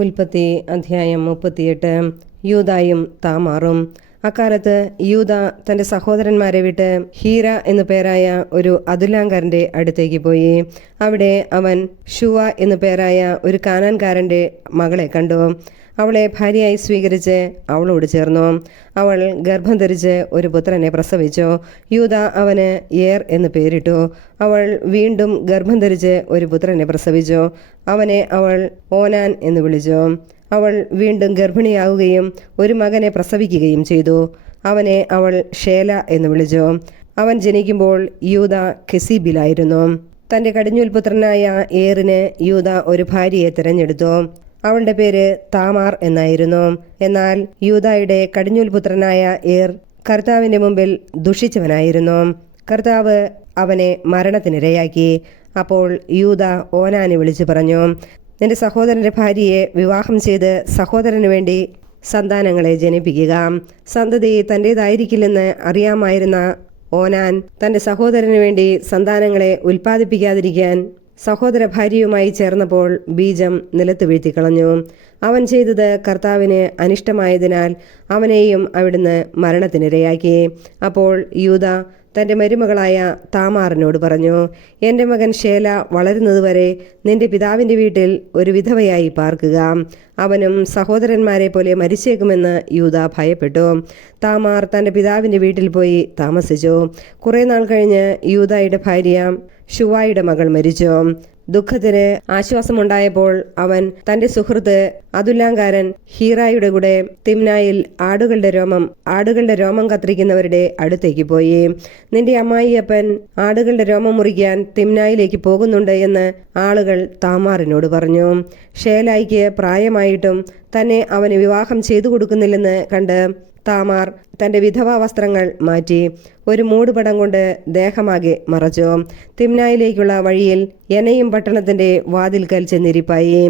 ഉൽപ്പത്തി അധ്യായം 38. യൂദായും താമാറും. അക്കാലത്ത് യൂദ തൻ്റെ സഹോദരന്മാരെ വിട്ട് ഹീര എന്നു പേരായ ഒരു അദുല്ലാംകാരൻ്റെ അടുത്തേക്ക് പോയി. അവിടെ അവൻ ഷുവ എന്നു പേരായ ഒരു കാനാൻകാരൻ്റെ മകളെ കണ്ടു. അവളെ ഭാര്യയായി സ്വീകരിച്ച് അവളോട് ചേർന്നു. അവൾ ഗർഭം ധരിച്ച് ഒരു പുത്രനെ പ്രസവിച്ചു. യൂദ അവന് ഏർ എന്ന് പേരിട്ടു. അവൾ വീണ്ടും ഗർഭം ധരിച്ച് ഒരു പുത്രനെ പ്രസവിച്ചു. അവനെ അവൾ ഓനാൻ എന്ന് വിളിച്ചു. അവൾ വീണ്ടും ഗർഭിണിയാവുകയും ഒരു മകനെ പ്രസവിക്കുകയും ചെയ്തു. അവനെ അവൾ ഷേല എന്ന് വിളിച്ചു. അവൻ ജനിക്കുമ്പോൾ യൂദ കെസീബിലായിരുന്നു. തൻ്റെ കടിഞ്ഞൂൽ പുത്രനായ ഏറിന് യൂദ ഒരു ഭാര്യയെ തിരഞ്ഞെടുത്തു. അവളുടെ പേര് താമാർ എന്നായിരുന്നു. എന്നാൽ യൂദായുടെ കടിഞ്ഞൂൽ പുത്രനായ ഏർ കർത്താവിൻ്റെ മുമ്പിൽ ദുഷിച്ചവനായിരുന്നു. കർത്താവ് അവനെ മരണത്തിനിരയാക്കി. അപ്പോൾ യൂദ ഓനാനെ വിളിച്ചു പറഞ്ഞു, നിന്റെ സഹോദരൻ്റെ ഭാര്യയെ വിവാഹം ചെയ്ത് സഹോദരന് വേണ്ടി സന്താനങ്ങളെ ജനിപ്പിക്കുക. സന്തതി തൻ്റേതായിരിക്കില്ലെന്ന് അറിയാമായിരുന്ന ഓനാൻ തൻ്റെ സഹോദരന് വേണ്ടി സന്താനങ്ങളെ ഉൽപ്പാദിപ്പിക്കാതിരിക്കാൻ സഹോദര ഭാര്യയുമായി ചേർന്നപ്പോൾ ബീജം നിലത്ത് വീഴ്ത്തിക്കളഞ്ഞു. അവൻ ചെയ്തത് കർത്താവിന് അനിഷ്ടമായതിനാൽ അവനെയും അവിടുന്ന് മരണത്തിനിരയാക്കി. അപ്പോൾ യൂദ തൻ്റെ മരുമകളായ താമാറിനോട് പറഞ്ഞു, എൻ്റെ മകൻ ഷേല വളരുന്നതുവരെ നിന്റെ പിതാവിൻ്റെ വീട്ടിൽ ഒരു വിധവയായി പാർക്കുക. അവനും സഹോദരന്മാരെ പോലെ മരിച്ചേക്കുമെന്ന് യൂദ ഭയപ്പെട്ടു. താമാർ തൻ്റെ പിതാവിൻ്റെ വീട്ടിൽ പോയി താമസിച്ചു. കുറേ നാൾ കഴിഞ്ഞ് യൂദായുടെ ഭാര്യ ഷുവായുടെ മകൾ മരിച്ചു. ദുഃഖത്തിന് ആശ്വാസമുണ്ടായപ്പോൾ അവൻ തൻ്റെ സുഹൃത്ത് അദുല്ലാംകാരൻ ഹീറായുടെ കൂടെ തിമ്നായിൽ ആടുകളുടെ രോമം കത്തിരിക്കുന്നവരുടെ അടുത്തേക്ക് പോയി. നിന്റെ അമ്മായിയപ്പൻ ആടുകളുടെ രോമം മുറിക്കാൻ തിമ്നായിലേക്ക് പോകുന്നുണ്ട് എന്ന് ആളുകൾ താമാറിനോട് പറഞ്ഞു. ഷേലായിക്ക് പ്രായമായിട്ടും തന്നെ അവന് വിവാഹം ചെയ്തു കൊടുക്കുന്നില്ലെന്ന് കണ്ട് താമാർ തൻ്റെ വിധവാ വസ്ത്രങ്ങൾ മാറ്റി ഒരു മൂടുപടം കൊണ്ട് ദേഹമാകെ മറച്ചു. തിമ്നായിലേക്കുള്ള വഴിയിൽ എനയും പട്ടണത്തിൻ്റെ വാതിൽക്കൽ ചെന്നിരിപ്പായി.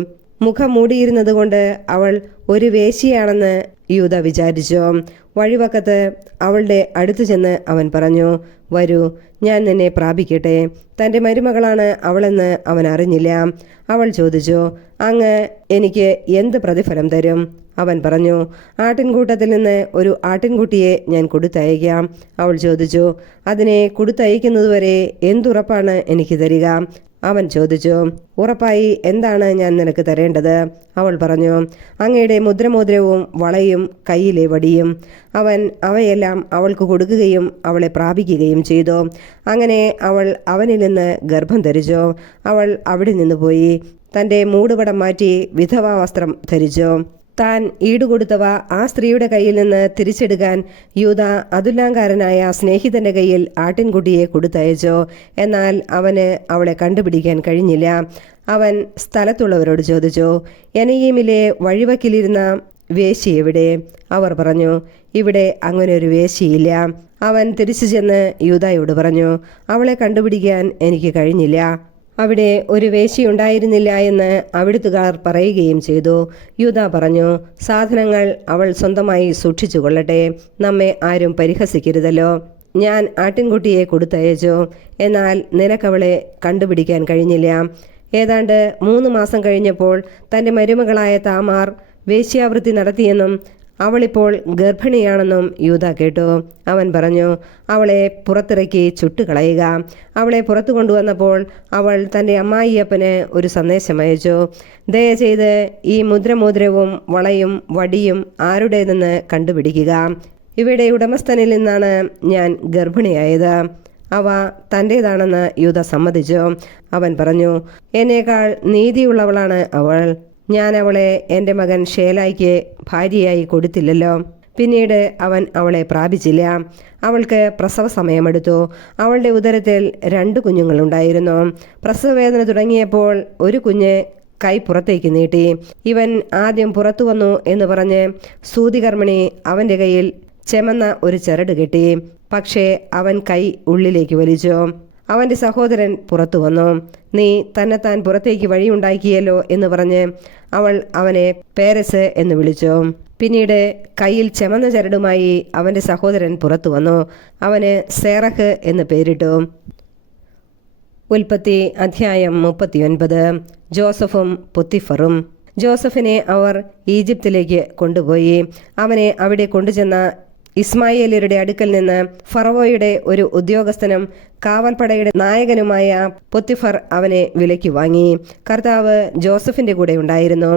മുഖം മൂടിയിരുന്നത് കൊണ്ട് അവൾ ഒരു വേശ്യയാണെന്ന് യൂദ വിചാരിച്ചു. വഴിവക്കത്ത് അവളുടെ അടുത്തു ചെന്ന് അവൻ പറഞ്ഞു, വരൂ, ഞാൻ നിന്നെ പ്രാപിക്കട്ടെ. തൻ്റെ മരുമകളാണ് അവളെന്ന് അവൻ അറിഞ്ഞില്ല. അവൾ ചോദിച്ചു, അങ്ങ് എനിക്ക് എന്ത് പ്രതിഫലം തരും? അവൻ പറഞ്ഞു, ആട്ടിൻകൂട്ടത്തിൽ നിന്ന് ഒരു ആട്ടിൻകുട്ടിയെ ഞാൻ കൊടുത്തയക്കാം. അവൾ ചോദിച്ചു, അതിനെ കൊടുത്തയക്കുന്നതുവരെ എന്തുറപ്പാണ് എനിക്ക് തരിക? അവൻ ചോദിച്ചു, ഉറപ്പായി എന്താണ് ഞാൻ നിനക്ക് തരേണ്ടത്? അവൾ പറഞ്ഞു, അങ്ങയുടെ മുദ്രമോതിരവും വളയും കയ്യിലെ വടിയും. അവൻ അവയെല്ലാം അവൾക്ക് കൊടുക്കുകയും അവളെ പ്രാപിക്കുകയും ചെയ്തു. അങ്ങനെ അവൾ അവനിൽ നിന്ന് ഗർഭം ധരിച്ചു. അവൾ അവിടെ നിന്ന് പോയി തൻ്റെ മൂടുപടം മാറ്റി വിധവാ വസ്ത്രം ധരിച്ചു. താൻ ഈടുകൊടുത്തവ ആ സ്ത്രീയുടെ കയ്യിൽ നിന്ന് തിരിച്ചെടുക്കാൻ യൂദ അദുല്ലാംകാരനായ സ്നേഹിതന്റെ കയ്യിൽ ആട്ടിൻകുട്ടിയെ കൊടുത്തയച്ചു. എന്നാൽ അവന് അവളെ കണ്ടുപിടിക്കാൻ കഴിഞ്ഞില്ല. അവൻ സ്ഥലത്തുള്ളവരോട് ചോദിച്ചു, എനയീമിലെ വഴിവക്കിലിരുന്ന വേശ്യ എവിടെ? അവർ പറഞ്ഞു, ഇവിടെ അങ്ങനെ ഒരു വേശ്യയില്ല. അവൻ തിരിച്ചു ചെന്ന് യൂദായോട് പറഞ്ഞു, അവളെ കണ്ടുപിടിക്കാൻ എനിക്ക് കഴിഞ്ഞില്ല. അവിടെ ഒരു വേശ്യയുണ്ടായിരുന്നില്ല എന്ന് അവിടുത്തുകാർ പറയുകയും ചെയ്തു. യൂദ പറഞ്ഞു, സാധനങ്ങൾ അവൾ സ്വന്തമായി സൂക്ഷിച്ചു കൊള്ളട്ടെ. നമ്മെ ആരും പരിഹസിക്കരുതല്ലോ. ഞാൻ ആട്ടിൻകുട്ടിയെ കൊടുത്തയച്ചു, എന്നാൽ നിനക്കവളെ കണ്ടുപിടിക്കാൻ കഴിഞ്ഞില്ല. ഏതാണ്ട് 3 മാസം കഴിഞ്ഞപ്പോൾ തൻ്റെ മരുമകളായ താമാർ വേശ്യാവൃത്തി നടത്തിയെന്നും അവളിപ്പോൾ ഗർഭിണിയാണെന്നും യൂദ കേട്ടു. അവൻ പറഞ്ഞു, അവളെ പുറത്തിറക്കി ചുട്ടുകളയുക. അവളെ പുറത്തു കൊണ്ടുവന്നപ്പോൾ അവൾ തൻ്റെ അമ്മായിയപ്പന് ഒരു സന്ദേശം അയച്ചു, ദയചെയ്ത് ഈ മുദ്രമോതിരവും വളയും വടിയും ആരുടേതെന്ന് കണ്ടുപിടിക്കുക. ഇവയുടെ ഉടമസ്ഥനിൽ നിന്നാണ് ഞാൻ ഗർഭിണിയായത്. അവ തൻ്റേതാണെന്ന് യൂദ സമ്മതിച്ചു. അവൻ പറഞ്ഞു, എന്നേക്കാൾ നീതിയുള്ളവളാണ് അവൾ. ഞാൻ അവളെ എൻ്റെ മകൻ ഷേലായിക്ക് ഭാര്യയായി കൊടുത്തില്ലല്ലോ. പിന്നീട് അവൻ അവളെ പ്രാപിച്ചില്ല. അവൾക്ക് പ്രസവ സമയമെടുത്തു. അവളുടെ ഉദരത്തിൽ 2 കുഞ്ഞുങ്ങളുണ്ടായിരുന്നു. പ്രസവവേദന തുടങ്ങിയപ്പോൾ ഒരു കുഞ്ഞ് കൈ പുറത്തേക്ക് നീട്ടി. ഇവൻ ആദ്യം പുറത്തു വന്നു എന്ന് പറഞ്ഞ് സൂതികർമ്മിണി അവൻ്റെ കയ്യിൽ ചെമന്ന ഒരു ചരട് കെട്ടി. പക്ഷേ അവൻ കൈ ഉള്ളിലേക്ക് വലിച്ചു. അവൻ്റെ സഹോദരൻ പുറത്തു വന്നു. നീ തന്നെത്താൻ പുറത്തേക്ക് വഴിയുണ്ടാക്കിയല്ലോ എന്ന് പറഞ്ഞ് അവൾ അവനെ പേരസ് എന്ന് വിളിച്ചു. പിന്നീട് കയ്യിൽ ചെമന്ന ചരടുമായി അവൻ്റെ സഹോദരൻ പുറത്തു വന്നു. അവന് സേറഹ് എന്ന് പേരിട്ടു. ഉൽപ്പത്തി അധ്യായം 39. ജോസഫും പൊത്തിഫറും. ജോസഫിനെ അവർ ഈജിപ്തിലേക്ക് കൊണ്ടുപോയി. അവനെ അവിടെ കൊണ്ടുചെന്ന ഇസ്മായേല്യരുടെ അടുക്കൽ നിന്ന് ഫറവോയുടെ ഒരു ഉദ്യോഗസ്ഥനും കാവൽപ്പടയുടെ നായകനുമായ പൊത്തിഫർ അവനെ വിലയ്ക്ക് വാങ്ങി. കർത്താവ് ജോസഫിന്റെ കൂടെ ഉണ്ടായിരുന്നു.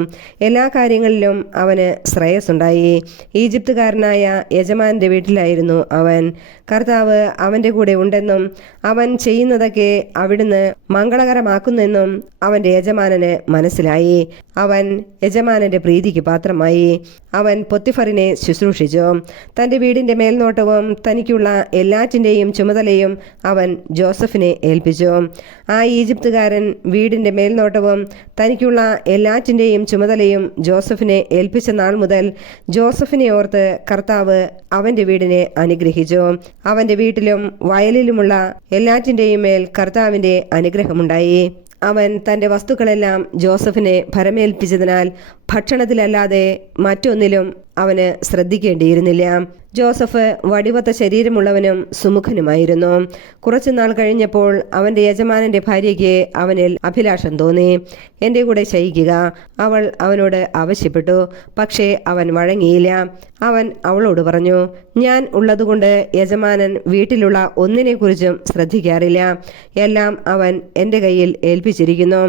എല്ലാ കാര്യങ്ങളിലും അവന് ശ്രേയസ്സുണ്ടായി. ഈജിപ്തുകാരനായ യജമാന്റെ വീട്ടിലായിരുന്നു അവൻ. കർത്താവ് അവന്റെ കൂടെ ഉണ്ടെന്നും അവൻ ചെയ്യുന്നതൊക്കെ അവിടുന്ന് മംഗളകരമാക്കുന്നെന്നും അവന്റെ യജമാനന് മനസ്സിലായി. അവൻ യജമാനന്റെ പ്രീതിക്ക് പാത്രമായി. അവൻ പൊത്തിഫറിനെ ശുശ്രൂഷിച്ചു. തന്റെ വീടിന്റെ മേൽനോട്ടവും തനിക്കുള്ള എല്ലാറ്റിന്റെയും ചുമതലയും അവൻ ജോസഫിനെ ഏൽപ്പിച്ചു. ആ ഈജിപ്തുകാരൻ വീടിന്റെ മേൽനോട്ടവും തനിക്കുള്ള എല്ലാറ്റിന്റെയും ചുമതലയും ജോസഫിനെ ഏൽപ്പിച്ച നാൾ മുതൽ ജോസഫിനെ ഓർത്ത് കർത്താവ് അവന്റെ വീടിനെ അനുഗ്രഹിച്ചു. അവന്റെ വീട്ടിലും വയലിലുമുള്ള എല്ലാറ്റിന്റെയും മേൽ കർത്താവിന്റെ അനുഗ്രഹമുണ്ടായി. അവൻ തന്റെ വസ്തുക്കളെല്ലാം ജോസഫിനെ ഭരമേൽപ്പിച്ചതിനാൽ ഭക്ഷണത്തിലല്ലാതെ മറ്റൊന്നിലും അവന് ശ്രദ്ധിക്കേണ്ടിയിരുന്നില്ല. ജോസഫ് വടിവത്ത ശരീരമുള്ളവനും സുമുഖനുമായിരുന്നു. കുറച്ചുനാൾ കഴിഞ്ഞപ്പോൾ അവന്റെ യജമാനന്റെ ഭാര്യയ്ക്ക് അവനിൽ അഭിലാഷം തോന്നി. എൻ്റെ കൂടെ ശയിക്കുക, അവൾ അവനോട് ആവശ്യപ്പെട്ടു. പക്ഷേ അവൻ വഴങ്ങിയില്ല. അവൻ അവളോട് പറഞ്ഞു, ഞാൻ ഉള്ളതുകൊണ്ട് യജമാനൻ വീട്ടിലുള്ള ഒന്നിനെക്കുറിച്ചും ശ്രദ്ധിക്കാറില്ല. എല്ലാം അവൻ എൻ്റെ കയ്യിൽ ഏൽപ്പിച്ചിരിക്കുന്നു.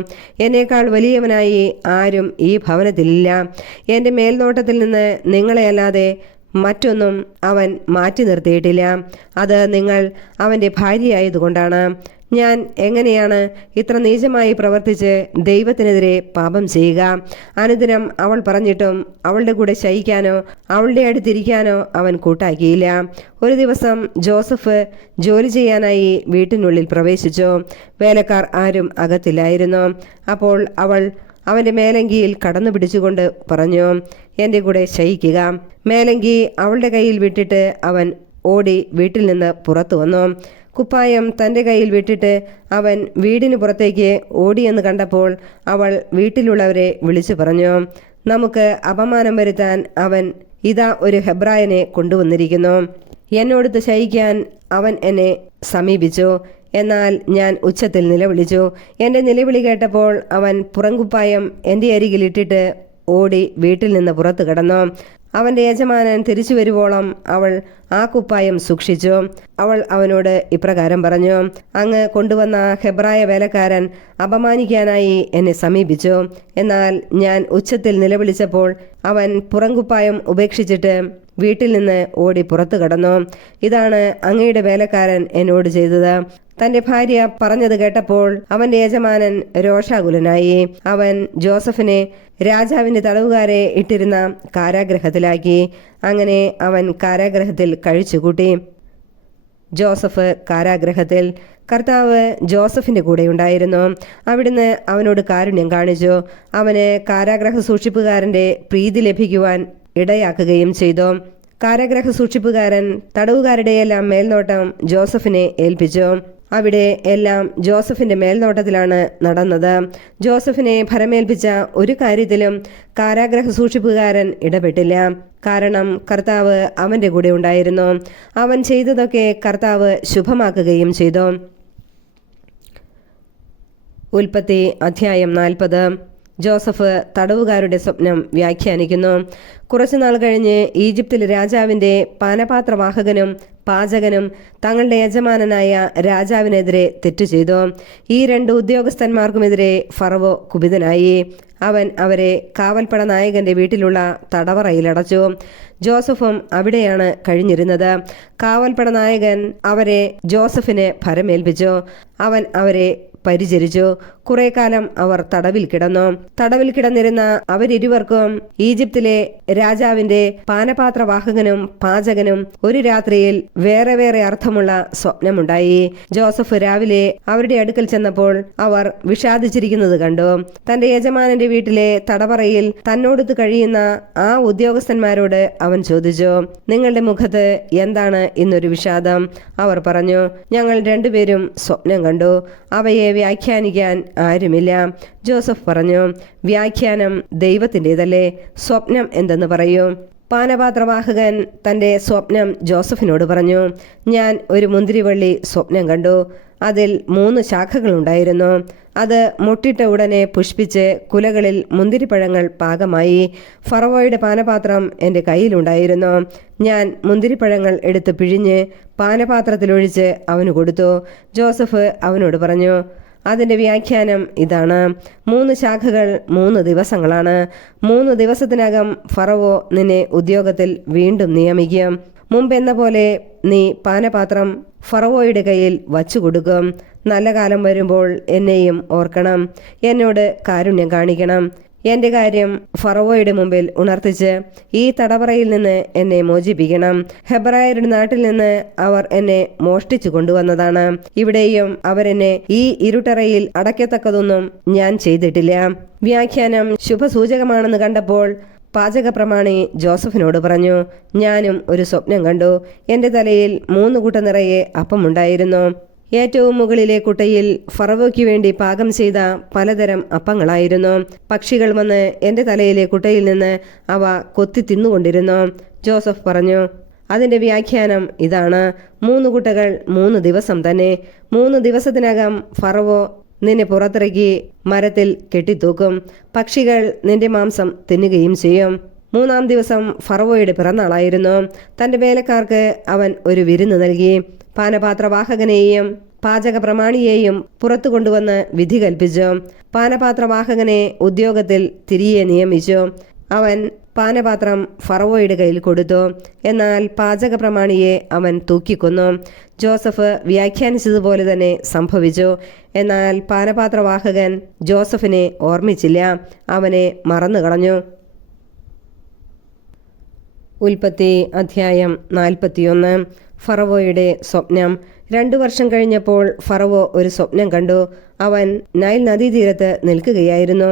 എന്നേക്കാൾ വലിയവനായി ആരും ഈ ഭവനത്തിലില്ല. എൻ്റെ മേൽനോട്ടത്തിൽ നിന്ന് നിങ്ങളെ അല്ലാതെ മറ്റൊന്നും അവൻ മാറ്റി നിർത്തിയിട്ടില്ല. അത് നിങ്ങൾ അവൻ്റെ ഭാര്യയായതുകൊണ്ടാണ്. ഞാൻ എങ്ങനെയാണ് ഇത്ര നീചമായി പ്രവർത്തിച്ച് ദൈവത്തിനെതിരെ പാപം ചെയ്യുക? അനുദിനം അവൾ പറഞ്ഞിട്ടും അവളുടെ കൂടെ ശയിക്കാനോ അവളുടെ അടുത്തിരിക്കാനോ അവൻ കൂട്ടാക്കിയില്ല. ഒരു ദിവസം ജോസഫ് ജോലി ചെയ്യാനായി വീട്ടിനുള്ളിൽ പ്രവേശിച്ചു. വേലക്കാർ ആരും അകത്തില്ലായിരുന്നു. അപ്പോൾ അവൾ അവൻ്റെ മേലങ്കിയിൽ കടന്നു പിടിച്ചുകൊണ്ട് പറഞ്ഞു, എൻ്റെ കൂടെ ശയിക്കുക. മേലങ്കി അവളുടെ കയ്യിൽ വിട്ടിട്ട് അവൻ ഓടി വീട്ടിൽ നിന്ന് പുറത്തു വന്നു. കുപ്പായം തൻ്റെ കയ്യിൽ വിട്ടിട്ട് അവൻ വീടിന് പുറത്തേക്ക് ഓടിയെന്ന് കണ്ടപ്പോൾ അവൾ വീട്ടിലുള്ളവരെ വിളിച്ചു പറഞ്ഞു, നമുക്ക് അപമാനം വരുത്താൻ അവൻ ഇതാ ഒരു ഹെബ്രായനെ കൊണ്ടുവന്നിരിക്കുന്നു. എന്നോടത്ത് ശയിക്കാൻ അവൻ എന്നെ സമീപിച്ചു. എന്നാൽ ഞാൻ ഉച്ചത്തിൽ നിലവിളിച്ചു. എൻ്റെ നിലവിളി കേട്ടപ്പോൾ അവൻ പുറംകുപ്പായം എൻ്റെ അരികിലിട്ടിട്ട് ഓടി വീട്ടിൽ നിന്ന് പുറത്തു കടന്നു. അവൻ്റെ യജമാനൻ തിരിച്ചു വരുവോളം അവൾ ആ കുപ്പായം സൂക്ഷിച്ചു. അവൾ അവനോട് ഇപ്രകാരം പറഞ്ഞു, അങ്ങ് കൊണ്ടുവന്ന ഹെബ്രായ വേലക്കാരൻ അപമാനിക്കാനായി എന്നെ സമീപിച്ചു. എന്നാൽ ഞാൻ ഉച്ചത്തിൽ നിലവിളിച്ചപ്പോൾ അവൻ പുറംകുപ്പായം ഉപേക്ഷിച്ചിട്ട് വീട്ടിൽ നിന്ന് ഓടി പുറത്തു കടന്നു. ഇതാണ് അങ്ങയുടെ വേലക്കാരൻ എന്നോട് ചെയ്തത്. തന്റെ ഭാര്യ പറഞ്ഞത് കേട്ടപ്പോൾ അവന്റെ യജമാനൻ രോഷാകുലനായി. അവൻ ജോസഫിനെ രാജാവിന്റെ തടവുകാരെ ഇട്ടിരുന്ന കാരാഗ്രഹത്തിലാക്കി. അങ്ങനെ അവൻ കാരാഗ്രഹത്തിൽ കഴിച്ചുകൂട്ടി. ജോസഫ് കാരാഗ്രഹത്തിൽ. കർത്താവ് ജോസഫിന്റെ കൂടെ ഉണ്ടായിരുന്നു. അവിടുന്ന് അവനോട് കാരുണ്യം കാണിച്ചു. അവന് കാരാഗ്രഹ സൂക്ഷിപ്പുകാരന്റെ പ്രീതി ലഭിക്കുവാൻ ഇടയാക്കുകയും ചെയ്തു. കാരാഗ്രഹ സൂക്ഷിപ്പുകാരൻ തടവുകാരുടെയെല്ലാം മേൽനോട്ടം ജോസഫിനെ ഏൽപ്പിച്ചു. അവിടെ എല്ലാം ജോസഫിന്റെ മേൽനോട്ടത്തിലാണ് നടന്നത്. ജോസഫിനെ ഭരമേൽപ്പിച്ച ഒരു കാര്യത്തിലും കാരാഗ്രഹ സൂക്ഷിപ്പുകാരൻ ഇടപെട്ടില്ല. കാരണം കർത്താവ് അവന്റെ കൂടെ ഉണ്ടായിരുന്നു. അവൻ ചെയ്തതൊക്കെ കർത്താവ് ശുഭമാക്കുകയും ചെയ്തു. ഉൽപ്പത്തി അധ്യായം 40. ജോസഫ് തടവുകാരുടെ സ്വപ്നം വ്യാഖ്യാനിക്കുന്നു. കുറച്ചുനാൾ കഴിഞ്ഞ് ഈജിപ്തിലെ രാജാവിൻ്റെ പാനപാത്രവാഹകനും പാചകനും തങ്ങളുടെ യജമാനനായ രാജാവിനെതിരെ തെറ്റു ചെയ്തു. ഈ രണ്ട് ഉദ്യോഗസ്ഥന്മാർക്കുമെതിരെ ഫറവോ കുപിതനായി. അവൻ അവരെ കാവൽപ്പട നായകന്റെ വീട്ടിലുള്ള തടവറയിലടച്ചു. ജോസഫും അവിടെയാണ് കഴിഞ്ഞിരുന്നത്. കാവൽപ്പട നായകൻ അവരെ ജോസഫിന് ഭരമേൽപ്പിച്ചു. അവൻ അവരെ പരിചരിച്ചു. കുറെ കാലം അവർ തടവിൽ കിടന്നു. തടവിൽ കിടന്നിരുന്ന അവരിരുവർക്കും ഈജിപ്തിലെ രാജാവിന്റെ പാനപാത്രവാഹകനും പാചകനും ഒരു രാത്രിയിൽ വേറെ വേറെ അർത്ഥമുള്ള സ്വപ്നമുണ്ടായി. ജോസഫ് രാവിലെ അവരുടെ അടുക്കൽ ചെന്നപ്പോൾ അവർ വിഷാദിച്ചിരിക്കുന്നത് കണ്ടു. തന്റെ യജമാനന്റെ വീട്ടിലെ തടവറയിൽ തന്നോടൊത്ത് കഴിയുന്ന ആ ഉദ്യോഗസ്ഥന്മാരോട് അവൻ ചോദിച്ചു, നിങ്ങളുടെ മുഖത്ത് എന്താണ് ഇന്നൊരു വിഷാദം? അവർ പറഞ്ഞു, ഞങ്ങൾ രണ്ടുപേരും സ്വപ്നം കണ്ടു. അവയെ വ്യാഖ്യാനിക്കാൻ ആരുമില്ല. ജോസഫ് പറഞ്ഞു, വ്യാഖ്യാനം ദൈവത്തിൻ്റെതല്ലേ, സ്വപ്നം എന്തെന്ന് പറയൂ. പാനപാത്രവാഹകൻ തൻ്റെ സ്വപ്നം ജോസഫിനോട് പറഞ്ഞു, ഞാൻ ഒരു മുന്തിരിവള്ളി സ്വപ്നം കണ്ടു. അതിൽ 3 ശാഖകളുണ്ടായിരുന്നു. അത് മുട്ടിട്ട ഉടനെ പുഷ്പിച്ച് കുലകളിൽ മുന്തിരിപ്പഴങ്ങൾ പാകമായി. ഫറവോയുടെ പാനപാത്രം എൻ്റെ കയ്യിലുണ്ടായിരുന്നു. ഞാൻ മുന്തിരിപ്പഴങ്ങൾ എടുത്ത് പിഴിഞ്ഞ് പാനപാത്രത്തിലൊഴിച്ച് അവന് കൊടുത്തു. ജോസഫ് അവനോട് പറഞ്ഞു, അതിൻ്റെ വ്യാഖ്യാനം ഇതാണ്: 3 ശാഖകൾ 3 ദിവസങ്ങളാണ്. 3 ദിവസത്തിനകം ഫറവോ നിന്നെ ഉദ്യോഗത്തിൽ വീണ്ടും നിയമിക്കും. മുമ്പെന്ന പോലെ നീ പാനപാത്രം ഫറവോയുടെ കയ്യിൽ വച്ചു കൊടുക്കും. നല്ല കാലം വരുമ്പോൾ എന്നെയും ഓർക്കണം, എന്നോട് കാരുണ്യം കാണിക്കണം. എൻ്റെ കാര്യം ഫറവോയുടെ മുമ്പിൽ ഉണർത്തിച്ച് ഈ തടവറയിൽ നിന്ന് എന്നെ മോചിപ്പിക്കണം. ഹെബ്രായരുടെ നാട്ടിൽ നിന്ന് അവർ എന്നെ മോഷ്ടിച്ചു കൊണ്ടുവന്നതാണ്. ഇവിടെയും അവരെന്നെ ഈ ഇരുട്ടറയിൽ അടയ്ക്കത്തക്കതൊന്നും ഞാൻ ചെയ്തിട്ടില്ല. വ്യാഖ്യാനം ശുഭസൂചകമാണെന്ന് കണ്ടപ്പോൾ പാചക പ്രമാണി ജോസഫിനോട് പറഞ്ഞു, ഞാനും ഒരു സ്വപ്നം കണ്ടു. എൻ്റെ തലയിൽ 3 കുട്ട നിറയെ അപ്പമുണ്ടായിരുന്നു. ഏറ്റവും മുകളിലെ കുട്ടയിൽ ഫറവോയ്ക്ക് വേണ്ടി പാകം ചെയ്ത പലതരം അപ്പങ്ങളായിരുന്നു. പക്ഷികൾ വന്ന് എൻ്റെ തലയിലെ കുട്ടയിൽ നിന്ന് അവ കൊത്തി തിന്നുകൊണ്ടിരുന്നു. ജോസഫ് പറഞ്ഞു, അതിൻ്റെ വ്യാഖ്യാനം ഇതാണ്: 3 കുട്ടകൾ 3 ദിവസം തന്നെ. 3 ദിവസത്തിനകം ഫറവോ നിന്നെ പുറത്തിറക്കി മരത്തിൽ കെട്ടിത്തൂക്കും. പക്ഷികൾ നിന്റെ മാംസം തിന്നുകയും ചെയ്യും. 3-ാം ദിവസം ഫറവോയുടെ പിറന്നാളായിരുന്നു. തൻ്റെ വേലക്കാർക്ക് അവൻ ഒരു വിരുന്ന് നൽകി. പാനപാത്രവാഹകനെയും പാചക പ്രമാണിയെയും പുറത്തു കൊണ്ടുവന്ന് വിധി കൽപ്പിച്ചു. പാനപാത്രവാഹകനെ ഉദ്യോഗത്തിൽ തിരികെ നിയമിച്ചു. അവൻ പാനപാത്രം ഫറവോയുടെ കയ്യിൽ കൊടുത്തു. എന്നാൽ പാചക പ്രമാണിയെ അവൻ തൂക്കിക്കൊന്നു. ജോസഫ് വ്യാഖ്യാനിച്ചതുപോലെ തന്നെ സംഭവിച്ചു. എന്നാൽ പാനപാത്രവാഹകൻ ജോസഫിനെ ഓർമ്മിച്ചില്ല, അവനെ മറന്നുകളഞ്ഞു. ഉൽപ്പത്തി അധ്യായം 41. ഫറവോയുടെ സ്വപ്നം. 2 വർഷം കഴിഞ്ഞപ്പോൾ ഫറവോ ഒരു സ്വപ്നം കണ്ടു. അവൻ നൈൽ നദീതീരത്ത് നിൽക്കുകയായിരുന്നു.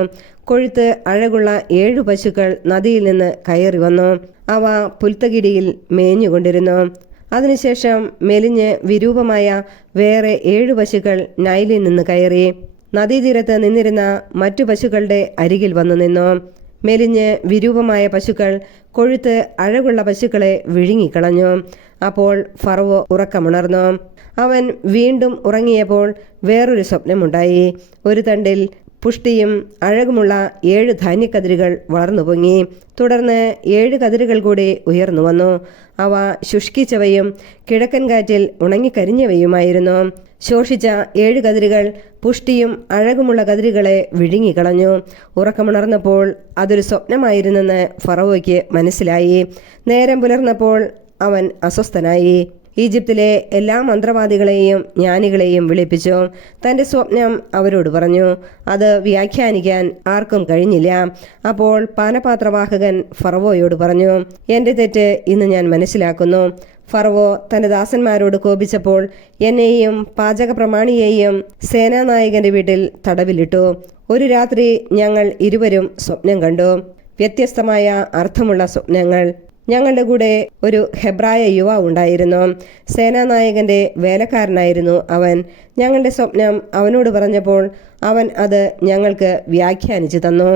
കൊഴുത്ത് അഴകുള്ള 7 പശുക്കൾ നദിയിൽ നിന്ന് കയറി വന്നു. അവ പുൽത്തകിടിയിൽ മേഞ്ഞുകൊണ്ടിരുന്നു. അതിനുശേഷം മെലിഞ്ഞ് വിരൂപമായ വേറെ 7 പശുക്കൾ നൈലിൽ നിന്ന് കയറി നദീതീരത്ത് നിന്നിരുന്ന മറ്റു പശുക്കളുടെ അരികിൽ വന്നു നിന്നു. മെലിഞ്ഞ് വിരൂപമായ പശുക്കൾ കൊഴുത്ത് അഴകുള്ള പശുക്കളെ വിഴുങ്ങിക്കളഞ്ഞു. അപ്പോൾ ഫറവോ ഉറക്കമുണർന്നു. അവൻ വീണ്ടും ഉറങ്ങിയപ്പോൾ വേറൊരു സ്വപ്നമുണ്ടായി. ഒരു തണ്ടിൽ പുഷ്ടിയും അഴകുമുള്ള 7 ധാന്യക്കതിരുകൾ വളർന്നു പൊങ്ങി. തുടർന്ന് 7 കതിരുകൾ കൂടി ഉയർന്നു വന്നു. അവ ശുഷ്കിച്ചവയും കിഴക്കൻ കാറ്റിൽ ഉണങ്ങിക്കരിഞ്ഞവയുമായിരുന്നു. ശോഷിച്ച 7 കതിരുകൾ പുഷ്ടിയും അഴകുമുള്ള കതിരുകളെ വിഴുങ്ങിക്കളഞ്ഞു. ഉറക്കമുണർന്നപ്പോൾ അതൊരു സ്വപ്നമായിരുന്നെന്ന് ഫറവോയ്ക്ക് മനസ്സിലായി. നേരം പുലർന്നപ്പോൾ അവൻ അസ്വസ്ഥനായി. ഈജിപ്തിലെ എല്ലാ മന്ത്രവാദികളെയും ജ്ഞാനികളെയും വിളിപ്പിച്ചു. തൻ്റെ സ്വപ്നം അവരോട് പറഞ്ഞു. അത് വ്യാഖ്യാനിക്കാൻ ആർക്കും കഴിഞ്ഞില്ല. അപ്പോൾ പാനപാത്രവാഹകൻ ഫറവോയോട് പറഞ്ഞു, എൻ്റെ തെറ്റ് ഇന്ന് ഞാൻ മനസ്സിലാക്കുന്നു. ഫറവോ തൻ്റെ ദാസന്മാരോട് കോപിച്ചപ്പോൾ എന്നെയും പാചക പ്രമാണിയെയും സേനാനായകന്റെ വീട്ടിൽ തടവിലിട്ടു. ഒരു രാത്രി ഞങ്ങൾ ഇരുവരും സ്വപ്നം കണ്ടു, വ്യത്യസ്തമായ അർത്ഥമുള്ള സ്വപ്നങ്ങൾ. ഞങ്ങളുടെ കൂടെ ഒരു ഹെബ്രായ യുവാവ് ഉണ്ടായിരുന്നു. സേനാനായകന്റെ വേലക്കാരനായിരുന്നു അവൻ. ഞങ്ങളുടെ സ്വപ്നം അവനോട് പറഞ്ഞപ്പോൾ അവൻ അത് ഞങ്ങൾക്ക് വ്യാഖ്യാനിച്ചു തന്നു.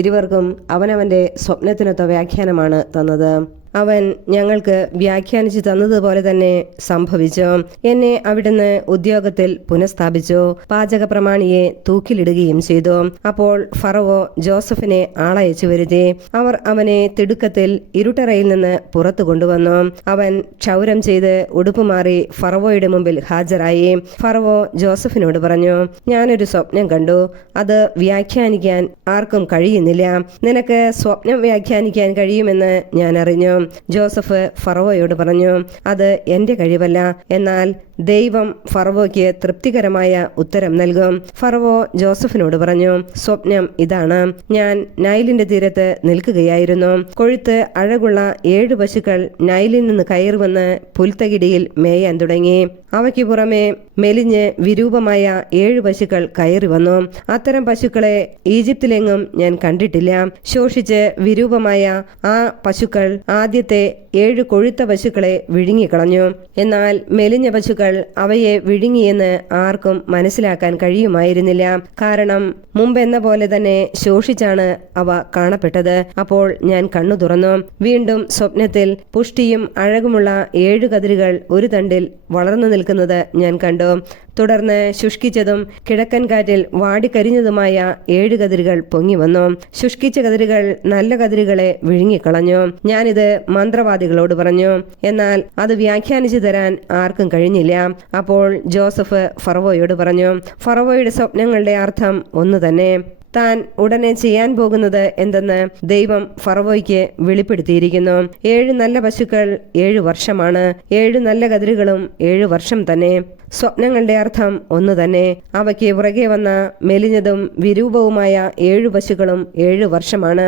ഇരുവർക്കും അവനവൻ്റെ സ്വപ്നത്തിനൊത്ത വ്യാഖ്യാനമാണ് തന്നത്. അവൻ ഞങ്ങൾക്ക് വ്യാഖ്യാനിച്ചു തന്നതുപോലെ തന്നെ സംഭവിച്ചു. എന്നെ അവിടുന്ന് ഉദ്യോഗത്തിൽ പുനഃസ്ഥാപിച്ചു. പാചക പ്രമാണിയെ തൂക്കിലിടുകയും ചെയ്തു. അപ്പോൾ ഫറവോ ജോസഫിനെ ആളയച്ചു വരുത്തി. അവർ അവനെ തിടുക്കത്തിൽ ഇരുട്ടറയിൽ നിന്ന് പുറത്തു കൊണ്ടുവന്നു. അവൻ ക്ഷൗരം ചെയ്ത് ഉടുപ്പുമാറി ഫറവോയുടെ മുമ്പിൽ ഹാജരായി. ഫറവോ ജോസഫിനോട് പറഞ്ഞു, ഞാനൊരു സ്വപ്നം കണ്ടു. അത് വ്യാഖ്യാനിക്കാൻ ആർക്കും കഴിയുന്നില്ല. നിനക്ക് സ്വപ്നം വ്യാഖ്യാനിക്കാൻ കഴിയുമെന്ന് ഞാൻ അറിഞ്ഞു. ജോസഫ് ഫറവോയോട് പറഞ്ഞു, അത് എൻ്റെ കഴിവല്ല, എന്നാൽ ദൈവം ഫറവോയ്ക്ക് തൃപ്തികരമായ ഉത്തരം നൽകും. ഫറവോ ജോസഫിനോട് പറഞ്ഞു, സ്വപ്നം ഇതാണ്: ഞാൻ നൈലിന്റെ തീരത്ത് നിൽക്കുകയായിരുന്നു. കൊഴുത്ത് അഴകുള്ള 7 പശുക്കൾ നൈലിൽ നിന്ന് കയറി വന്ന് പുൽത്തകിടിയിൽ മേയാൻ തുടങ്ങി. അവയ്ക്ക് പുറമെ മെലിഞ്ഞ് വിരൂപമായ 7 പശുക്കൾ കയറി വന്നു. അത്തരം പശുക്കളെ ഈജിപ്തിലെങ്ങും ഞാൻ കണ്ടിട്ടില്ല. ശോഷിച്ച് വിരൂപമായ ആ പശുക്കൾ ആദ്യത്തെ 7 കൊഴുത്ത പശുക്കളെ വിഴുങ്ങിക്കളഞ്ഞു. എന്നാൽ മെലിഞ്ഞ പശുക്കൾ അവയെ വിഴുങ്ങിയെന്ന് ആർക്കും മനസ്സിലാക്കാൻ കഴിയുമായിരുന്നില്ല. കാരണം മുമ്പെന്ന പോലെ തന്നെ ശോഷിച്ചാണ് അവ കാണപ്പെട്ടത്. അപ്പോൾ ഞാൻ കണ്ണു തുറന്നു. വീണ്ടും സ്വപ്നത്തിൽ പുഷ്ടിയും അഴകുമുള്ള 7 കതിരുകൾ ഒരു തണ്ടിൽ വളർന്നു നിൽക്കുന്നത് ഞാൻ കണ്ടു. തുടർന്ന് ശുഷ്കിച്ചതും കിഴക്കൻ കാറ്റിൽ വാടിക്കരിഞ്ഞതുമായ 7 കതിരുകൾ പൊങ്ങി വന്നു. ശുഷ്കിച്ച കതിരുകൾ നല്ല കതിരുകളെ വിഴുങ്ങിക്കളഞ്ഞു. ഞാനിത് മന്ത്രവാദികളോട് പറഞ്ഞു, എന്നാൽ അത് വ്യാഖ്യാനിച്ചു തരാൻ ആർക്കും കഴിഞ്ഞില്ല. അപ്പോൾ ജോസഫ് ഫറവോയോട് പറഞ്ഞു, ഫറവോയുടെ സ്വപ്നങ്ങളുടെ അർത്ഥം ഒന്ന് തന്നെ. താൻ ഉടനെ ചെയ്യാൻ പോകുന്നത് എന്തെന്ന് ദൈവം ഫറവോയ്ക്ക് വെളിപ്പെടുത്തിയിരിക്കുന്നു. 7 നല്ല പശുക്കൾ 7 വർഷമാണ്. 7 നല്ല കതിരുകളും 7 വർഷം തന്നെ. സ്വപ്നങ്ങളുടെ അർത്ഥം ഒന്ന് തന്നെ. അവയ്ക്ക് പുറകെ വന്ന മെലിഞ്ഞതും വിരൂപവുമായ 7 പശുക്കളും 7 വർഷമാണ്.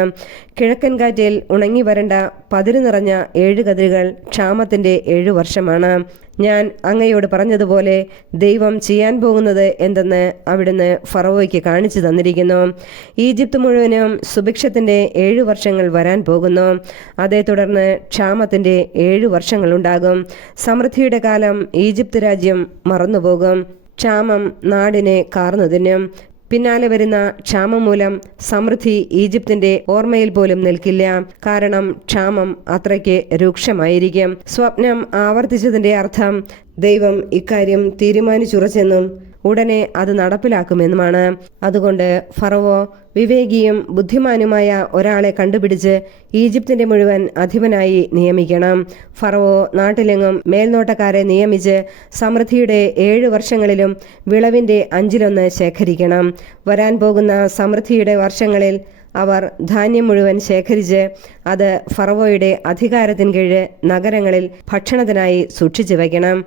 കിഴക്കൻ കാറ്റിൽ ഉണങ്ങി വരണ്ട പതിര് നിറഞ്ഞ 7 കതിരുകൾ ക്ഷാമത്തിന്റെ 7 വർഷമാണ്. ഞാൻ അങ്ങയോട് പറഞ്ഞതുപോലെ ദൈവം ചെയ്യാൻ പോകുന്നത് എന്തെന്ന് അവിടുന്ന് ഫറവോയ്ക്ക് കാണിച്ചു തന്നിരിക്കുന്നു. ഈജിപ്ത് മുഴുവനും സുഭിക്ഷത്തിന്റെ 7 വർഷങ്ങൾ വരാൻ പോകുന്നു. അതേ തുടർന്ന് ക്ഷാമത്തിന്റെ 7 വർഷങ്ങളുണ്ടാകും. സമൃദ്ധിയുടെ കാലം ഈജിപ്ത് രാജ്യം മറന്നുപോകും. ക്ഷാമം നാടിനെ കാർന്നു തിന്നും. പിന്നാലെ വരുന്ന ക്ഷാമം മൂലം സമൃദ്ധി ഈജിപ്തിന്റെ ഓർമ്മയിൽ പോലും നിൽക്കില്ല. കാരണം ക്ഷാമം അത്രയ്ക്ക് രൂക്ഷമായിരിക്കും. സ്വപ്നം ആവർത്തിച്ചതിന്റെ അർത്ഥം ദൈവം ഇക്കാര്യം തീരുമാനിച്ചുറച്ചെന്നും ഉടനെ അത് നടപ്പിലാക്കുമെന്നുമാണ്. അതുകൊണ്ട് ഫറവോ വിവേകിയും ബുദ്ധിമാനുമായ ഒരാളെ കണ്ടുപിടിച്ച് ഈജിപ്തിന്റെ മുഴുവൻ അധിപനായി നിയമിക്കണം. ഫറവോ നാട്ടിലെങ്ങും മേൽനോട്ടക്കാരെ നിയമിച്ച് സമൃദ്ധിയുടെ 7 വർഷങ്ങളിലും വിളവിന്റെ 1/5 ശേഖരിക്കണം. വരാൻ പോകുന്ന സമൃദ്ധിയുടെ വർഷങ്ങളിൽ അവർ ധാന്യം മുഴുവൻ ശേഖരിച്ച് അത് ഫറവോയുടെ അധികാരത്തിന് കീഴ് നഗരങ്ങളിൽ ഭക്ഷണത്തിനായി സൂക്ഷിച്ചു വയ്ക്കണം.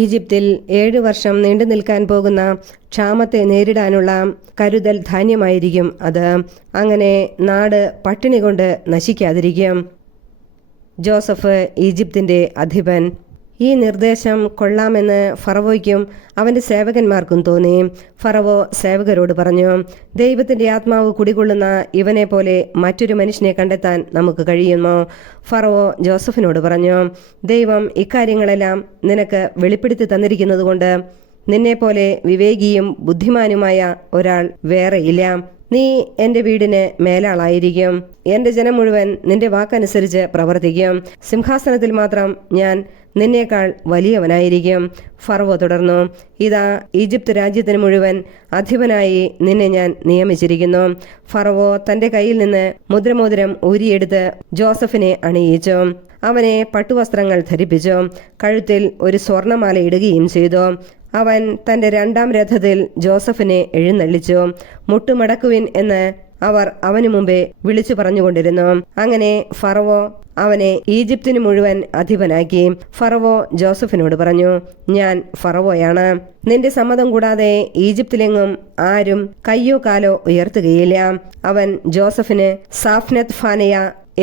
ഈജിപ്തിൽ 7 വർഷം നീണ്ടു നിൽക്കാൻ പോകുന്ന ക്ഷാമത്തെ നേരിടാനുള്ള കരുതൽ ധാന്യമായിരിക്കും അത്. അങ്ങനെ നാട് പട്ടിണി കൊണ്ട് നശിക്കാതിരിക്കും. ജോസഫ് ഈജിപ്തിന്റെ അധിപൻ. ഈ നിർദ്ദേശം കൊള്ളാമെന്ന് ഫറവോയ്ക്കും അവന്റെ സേവകന്മാർക്കും തോന്നി. ഫറവോ സേവകരോട് പറഞ്ഞു, ദൈവത്തിന്റെ ആത്മാവ് കുടികൊള്ളുന്ന ഇവനെ പോലെ മറ്റൊരു മനുഷ്യനെ കണ്ടെത്താൻ നമുക്ക് കഴിയുമോ? ഫറവോ ജോസഫിനോട് പറഞ്ഞു, ദൈവം ഇക്കാര്യങ്ങളെല്ലാം നിനക്ക് വെളിപ്പെടുത്തി തന്നിരിക്കുന്നതുകൊണ്ട് നിന്നെപ്പോലെ വിവേകിയും ബുദ്ധിമാനുമായ ഒരാൾ വേറെയില്ല. നീ എൻ്റെ വീടിന് മേലാളായിരിക്കും. എൻ്റെ ജനം മുഴുവൻ നിന്റെ വാക്കനുസരിച്ച് പ്രവർത്തിക്കും. സിംഹാസനത്തിൽ മാത്രം ഞാൻ നിന്നേക്കാൾ വലിയവനായിരിക്കും. ഫറവോ തുടർന്നു, ഇതാ ഈജിപ്ത് രാജ്യത്തിന് മുഴുവൻ അധിപനായി നിന്നെ ഞാൻ നിയമിച്ചിരിക്കുന്നു. ഫറവോ തന്റെ കയ്യിൽ നിന്ന് മുദ്രമോതിരം ഊരിയെടുത്ത് ജോസഫിനെ അണിയിച്ചു. അവനെ പട്ടുവസ്ത്രങ്ങൾ ധരിപ്പിച്ചു. കഴുത്തിൽ ഒരു സ്വർണമാല ഇടുകയും ചെയ്തു. അവൻ തന്റെ 2-ാം രഥത്തിൽ ജോസഫിനെ എഴുന്നള്ളിച്ചു. മുട്ടുമടക്കുവിൻ എന്ന് അവർ അവനു മുമ്പേ വിളിച്ചു പറഞ്ഞുകൊണ്ടിരുന്നു. അങ്ങനെ ഫറവോ അവനെ ഈജിപ്തിന് മുഴുവൻ അധിപനാക്കി. ഫറവോ ജോസഫിനോട് പറഞ്ഞു, ഞാൻ ഫറവോയാണ്. നിന്റെ സമ്മതം കൂടാതെ ഈജിപ്തിലെങ്ങും ആരും കയ്യോ കാലോ ഉയർത്തുകയില്ല. അവൻ ജോസഫിന് സാഫ്നത്ത് ഫാനയ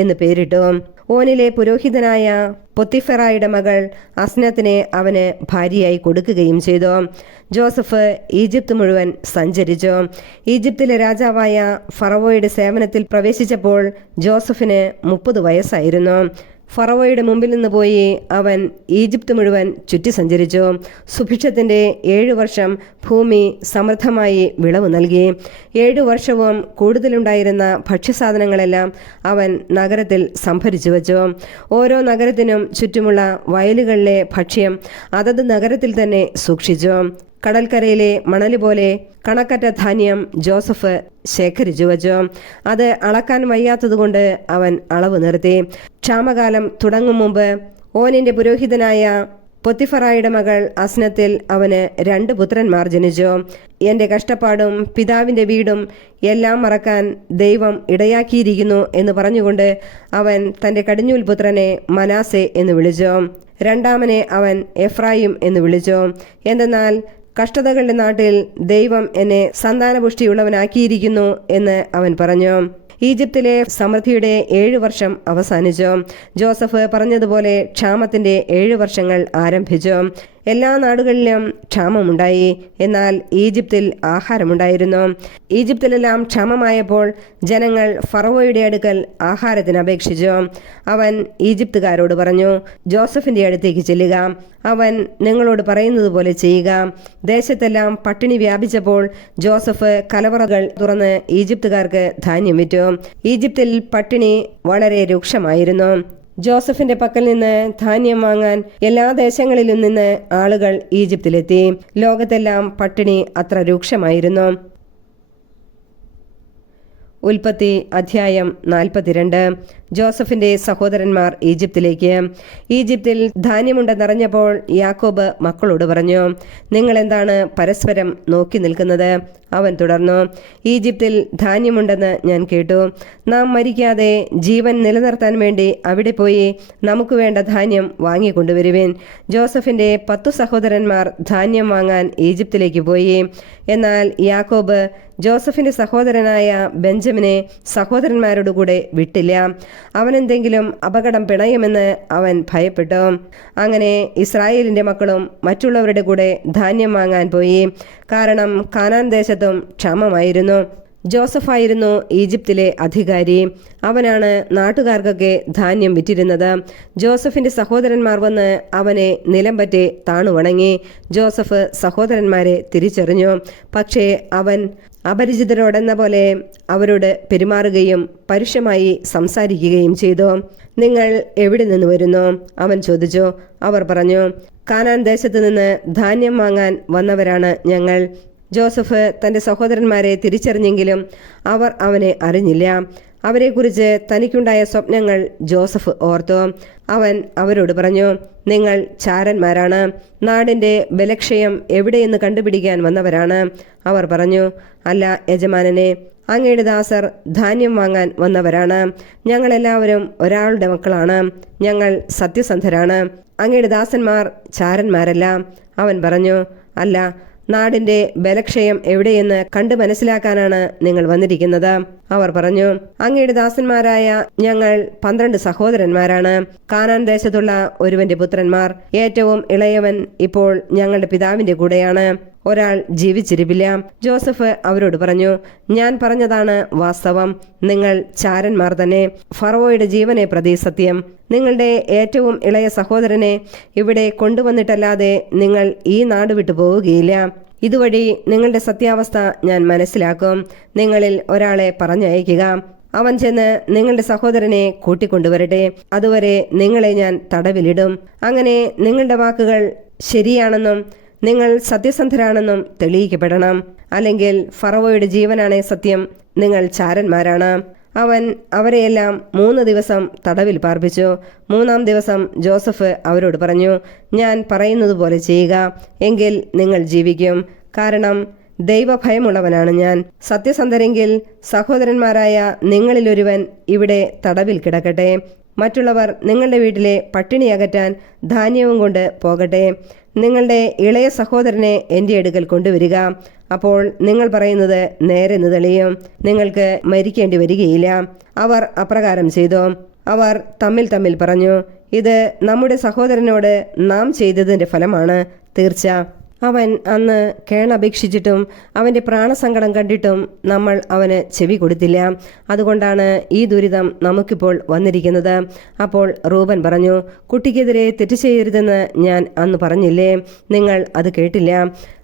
എന്ന് പേരിട്ടു. ഓനിലെ പുരോഹിതനായ പൊത്തിഫെറായുടെ മകൾ അസ്നത്തിനെ അവന് ഭാര്യയായി കൊടുക്കുകയും ചെയ്തു. ജോസഫ് ഈജിപ്ത് മുഴുവൻ സഞ്ചരിച്ചു. ഈജിപ്തിലെ രാജാവായ ഫറവോയുടെ സേവനത്തിൽ പ്രവേശിച്ചപ്പോൾ ജോസഫിന് 30 വയസ്സായിരുന്നു. ഫറവോയുടെ മുമ്പിൽ നിന്ന് പോയി അവൻ ഈജിപ്ത് മുഴുവൻ ചുറ്റി സഞ്ചരിച്ചു. സുഭിക്ഷത്തിന്റെ 7 വർഷം ഭൂമി സമൃദ്ധമായി വിളവ് നൽകി. 7 വർഷവും കൂടുതലുണ്ടായിരുന്ന ഭക്ഷ്യസാധനങ്ങളെല്ലാം അവൻ നഗരത്തിൽ സംഭരിച്ചു വച്ചു. ഓരോ നഗരത്തിനും ചുറ്റുമുള്ള വയലുകളിലെ ഭക്ഷ്യം അതത് നഗരത്തിൽ തന്നെ സൂക്ഷിച്ചു. കടൽക്കരയിലെ മണല് പോലെ കണക്കറ്റ ധാന്യം ജോസഫ് ശേഖരിച്ചു വച്ചു. അത് അളക്കാൻ വയ്യാത്തതുകൊണ്ട് അവൻ അളവ് നിർത്തി. ക്ഷാമകാലം തുടങ്ങും മുമ്പ് ഓനിന്റെ പുരോഹിതനായ പൊത്തിഫറായുടെ മകൾ അസ്നത്തിൽ അവന് 2 പുത്രന്മാർ ജനിച്ചു. എന്റെ കഷ്ടപ്പാടും പിതാവിന്റെ വീടും എല്ലാം മറക്കാൻ ദൈവം ഇടയാക്കിയിരിക്കുന്നു എന്ന് പറഞ്ഞുകൊണ്ട് അവൻ തന്റെ കടിഞ്ഞൂൽ പുത്രനെ മനാസെ എന്ന് വിളിച്ചു. 2-ാമനെ അവൻ എഫ്രായിം എന്ന് വിളിച്ചു. എന്തെന്നാൽ കഷ്ടതകളുടെ നാട്ടിൽ ദൈവം എന്നെ സന്താനപുഷ്ടിയുള്ളവനാക്കിയിരിക്കുന്നു എന്ന് അവൻ പറഞ്ഞു. ഈജിപ്തിലെ സമൃദ്ധിയുടെ 7 വർഷം അവസാനിച്ചു. ജോസഫ് പറഞ്ഞതുപോലെ ക്ഷാമത്തിന്റെ 7 വർഷങ്ങൾ ആരംഭിച്ചു. എല്ലാ നാടുകളിലും ക്ഷാമമുണ്ടായി. എന്നാൽ ഈജിപ്തിൽ ആഹാരമുണ്ടായിരുന്നു. ഈജിപ്തിലെല്ലാം ക്ഷാമമായപ്പോൾ ജനങ്ങൾ ഫറവോയുടെ അടുക്കൽ ആഹാരത്തിന് അപേക്ഷിച്ചു. അവൻ ഈജിപ്തുകാരോട് പറഞ്ഞു, ജോസഫിന്റെ അടുത്തേക്ക് ചെല്ലുക, അവൻ നിങ്ങളോട് പറയുന്നത് പോലെ ചെയ്യുക. ദേശത്തെല്ലാം പട്ടിണി വ്യാപിച്ചപ്പോൾ ജോസഫ് കലവറകൾ തുറന്ന് ഈജിപ്തുകാർക്ക് ധാന്യം വിറ്റു. ഈജിപ്തിൽ പട്ടിണി വളരെ രൂക്ഷമായിരുന്നു. ജോസഫിന്റെ പക്കൽ നിന്ന് ധാന്യം വാങ്ങാൻ എല്ലാ ദേശങ്ങളിലും നിന്ന് ആളുകൾ ഈജിപ്തിലെത്തി. ലോകത്തെല്ലാം പട്ടിണി അത്ര രൂക്ഷമായിരുന്നു. ഉൽപ്പത്തി അധ്യായം 42. ജോസഫിന്റെ സഹോദരന്മാർ ഈജിപ്തിലേക്ക്. ഈജിപ്തിൽ ധാന്യമുണ്ടെന്നറിഞ്ഞപ്പോൾ യാക്കോബ് മക്കളോട് പറഞ്ഞു, നിങ്ങൾ എന്താണ് പരസ്പരം നോക്കി നിൽക്കുന്നത്? അവൻ തുടർന്നു, ഈജിപ്തിൽ ധാന്യമുണ്ടെന്ന് ഞാൻ കേട്ടു. നാം മരിക്കാതെ ജീവൻ നിലനിർത്താൻ വേണ്ടി അവിടെ പോയി നമുക്ക് വേണ്ട ധാന്യം വാങ്ങിക്കൊണ്ടുവരുവേൻ. ജോസഫിന്റെ 10 സഹോദരന്മാർ ധാന്യം വാങ്ങാൻ ഈജിപ്തിലേക്ക് പോയി. എന്നാൽ യാക്കോബ് ജോസഫിന്റെ സഹോദരനായ ബെഞ്ചമിനെ സഹോദരന്മാരോടുകൂടെ വിട്ടില്ല. അവനെന്തെങ്കിലും അപകടം പിണയുമെന്ന് അവൻ ഭയപ്പെട്ടു. അങ്ങനെ ഇസ്രായേലിന്റെ മക്കളും മറ്റുള്ളവരുടെ കൂടെ ധാന്യം വാങ്ങാൻ പോയി. കാരണം കാനാൻ ദേശത്തും ക്ഷാമമായിരുന്നു. ജോസഫായിരുന്നു ഈജിപ്തിലെ അധികാരി. അവനാണ് നാട്ടുകാർക്കൊക്കെ ധാന്യം വിറ്റിരുന്നത്. ജോസഫിന്റെ സഹോദരന്മാർ വന്ന് അവനെ നിലംപറ്റി താണുവണങ്ങി. ജോസഫ് സഹോദരന്മാരെ തിരിച്ചറിഞ്ഞു. പക്ഷേ അവൻ അപരിചിതരോടെന്ന പോലെ അവരോട് പെരുമാറുകയും പരുഷമായി സംസാരിക്കുകയും ചെയ്തു. നിങ്ങൾ എവിടെ നിന്ന് വരുന്നു? അവൻ ചോദിച്ചു. അവർ പറഞ്ഞു, കാനാൻ ദേശത്ത് നിന്ന് ധാന്യം വാങ്ങാൻ വന്നവരാണ് ഞങ്ങൾ. ജോസഫ് തന്റെ സഹോദരന്മാരെ തിരിച്ചറിഞ്ഞെങ്കിലും അവർ അവനെ അറിഞ്ഞില്ല. അവരെക്കുറിച്ച് തനിക്കുണ്ടായ സ്വപ്നങ്ങൾ ജോസഫ് ഓർത്തു. അവൻ അവരോട് പറഞ്ഞു, നിങ്ങൾ ചാരന്മാരാണ്, നാടിന്റെ ബലക്ഷയം എവിടെയെന്ന് കണ്ടുപിടിക്കാൻ വന്നവരാണ്. അവർ പറഞ്ഞു, അല്ല യജമാനനെ, അങ്ങയുടെ ദാസർ ധാന്യം വാങ്ങാൻ വന്നവരാണ്. ഞങ്ങളെല്ലാവരും ഒരാളുടെ മക്കളാണ്. ഞങ്ങൾ സത്യസന്ധരാണ്. അങ്ങയുടെ ദാസന്മാർ ചാരന്മാരല്ല. അവൻ പറഞ്ഞു, അല്ല, നാടിന്റെ ബലക്ഷയം എവിടെയെന്ന് കണ്ടു മനസ്സിലാക്കാനാണ് നിങ്ങൾ വന്നിരിക്കുന്നത്. അവർ പറഞ്ഞു, അങ്ങയുടെ ദാസന്മാരായ ഞങ്ങൾ 12 സഹോദരന്മാരാണ്. കാനാൻ ദേശത്തുള്ള ഒരുവന്റെ പുത്രന്മാർ. ഏറ്റവും ഇളയവൻ ഇപ്പോൾ ഞങ്ങളുടെ പിതാവിന്റെ കൂടെയാണ്. ഒരാൾ ജീവിച്ചിരിപ്പില്ല. ജോസഫ് അവരോട് പറഞ്ഞു, ഞാൻ പറഞ്ഞതാണ് വാസ്തവം. നിങ്ങൾ ചാരന്മാർ തന്നെ. ഫറവോയുടെ ജീവനെ പ്രതി സത്യം. നിങ്ങളുടെ ഏറ്റവും ഇളയ സഹോദരനെ ഇവിടെ കൊണ്ടുവന്നിട്ടല്ലാതെ നിങ്ങൾ ഈ നാട് വിട്ടു പോവുകയില്ല. ഇതുവഴി നിങ്ങളുടെ സത്യാവസ്ഥ ഞാൻ മനസ്സിലാക്കും. നിങ്ങളിൽ ഒരാളെ പറഞ്ഞയക്കുക. അവൻ ചെന്ന് നിങ്ങളുടെ സഹോദരനെ കൂട്ടിക്കൊണ്ടുവരട്ടെ. അതുവരെ നിങ്ങളെ ഞാൻ തടവിലിടും. അങ്ങനെ നിങ്ങളുടെ വാക്കുകൾ ശരിയാണെന്നും നിങ്ങൾ സത്യസന്ധരാണെന്നും തെളിയിക്കപ്പെടണം. അല്ലെങ്കിൽ ഫറവോയുടെ ജീവനാണ് സത്യം, നിങ്ങൾ ചാരന്മാരാണ്. അവൻ അവരെയെല്ലാം 3 ദിവസം തടവിൽ പാർപ്പിച്ചു. 3-ാം ദിവസം ജോസഫ് അവരോട് പറഞ്ഞു, ഞാൻ പറയുന്നത് പോലെ ചെയ്യുക, എങ്കിൽ നിങ്ങൾ ജീവിക്കും. കാരണം ദൈവഭയമുള്ളവനാണ് ഞാൻ. സത്യസന്ധരെങ്കിൽ സഹോദരന്മാരായ നിങ്ങളിലൊരുവൻ ഇവിടെ തടവിൽ കിടക്കട്ടെ. മറ്റുള്ളവർ നിങ്ങളുടെ വീട്ടിലെ പട്ടിണി അകറ്റാൻ ധാന്യവും കൊണ്ട് പോകട്ടെ. നിങ്ങളുടെ ഇളയ സഹോദരനെ എൻ്റെ അടുക്കൽ കൊണ്ടുവരിക. അപ്പോൾ നിങ്ങൾ പറയുന്നത് നേരെന്ന് തെളിയും. നിങ്ങൾക്ക് മരിക്കേണ്ടി വരികയില്ല. അവർ അപ്രകാരം ചെയ്തു. അവർ തമ്മിൽ പറഞ്ഞു, ഇത് നമ്മുടെ സഹോദരനോട് നാം ചെയ്തതിൻ്റെ ഫലമാണ് തീർച്ച. അവൻ അന്ന് കേണപേക്ഷിച്ചിട്ടും അവൻ്റെ പ്രാണസങ്കടം കണ്ടിട്ടും നമ്മൾ അവന് ചെവി കൊടുത്തില്ല. അതുകൊണ്ടാണ് ഈ ദുരിതം നമുക്കിപ്പോൾ വന്നിരിക്കുന്നത്. അപ്പോൾ റൂബൻ പറഞ്ഞു, കുട്ടിക്കെതിരെ തെറ്റ് ചെയ്യരുതെന്ന് ഞാൻ അന്ന് പറഞ്ഞില്ലേ? നിങ്ങൾ അത് കേട്ടില്ല.